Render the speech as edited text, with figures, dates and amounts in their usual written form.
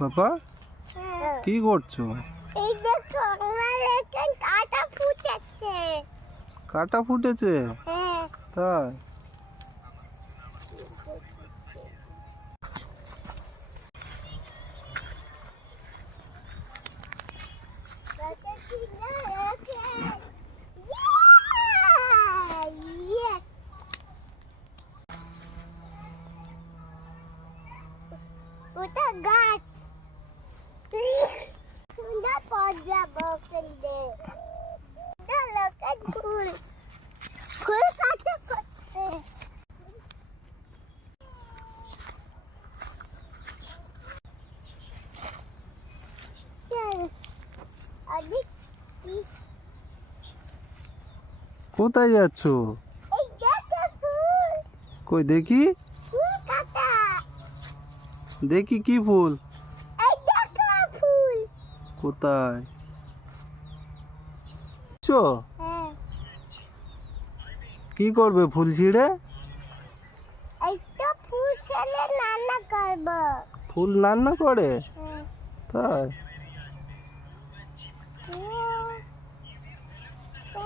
বাবা কি করছো? এই দেখো আমার এখানে কাটা ফুটেছে। কাটা ফুটেছে? হ্যাঁ। তাই? ওটা গাছ সুন্দর পর্যা বকলে ফুল ফুল কাটতে করতে কোথায় যাচ্ছ? এই দেখো ফুল কই দেখি, ফুল কাটা। দেখি কি ফুল? এই দেখো ফুল। কোথায়? চো হ্যাঁ। কি করবে ফুল ছিঁড়ে? একটা ফুল ছেলে রান্না করবো। ফুল রান্না করে? হ্যাঁ। তাই? ও,